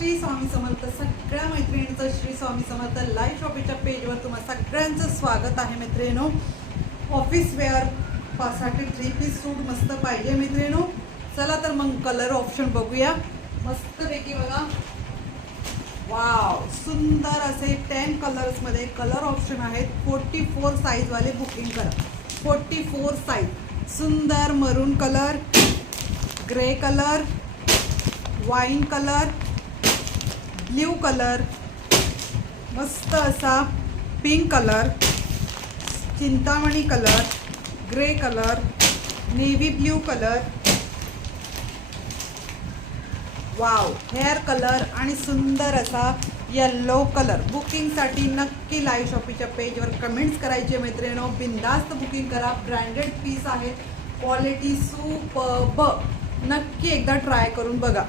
श्री स्वामी समर्थ. सगळ्या मैत्रिणींचं श्री स्वामी समर्थ लाईव्ह शॉपिंगच्या पेजवर तुम्हा सगळ्यांचं स्वागत आहे मित्रांनो. ऑफिस वेअर साठी 3 पीस सूट मस्त पाहिजे मित्रांनो. चला तर मग कलर ऑप्शन बघूया. मस्तपैकी बघा, वाव, सुंदर असे 10 कलर्समध्ये कलर ऑप्शन आहेत. 44 साईजवाले बुकिंग करा. 44 साईज. सुंदर मरून colour, grey colour, wine colour, blue colour, मस्त असा pink colour, Chintamani colour, grey colour, navy blue colour, wow, hair colour आणि सुंदर असा येल्लो कलर. बुकिंगसाठी नक्की लाईव्ह शॉपिंगच्या पेजवर कमेंट्स करायचे मित्रांनो. बिंदास्त बुकिंग करा. ब्रँडेड पीस आहेत, क्वालिटी सुपर्ब. नक्की एकदा ट्राय करून बघा.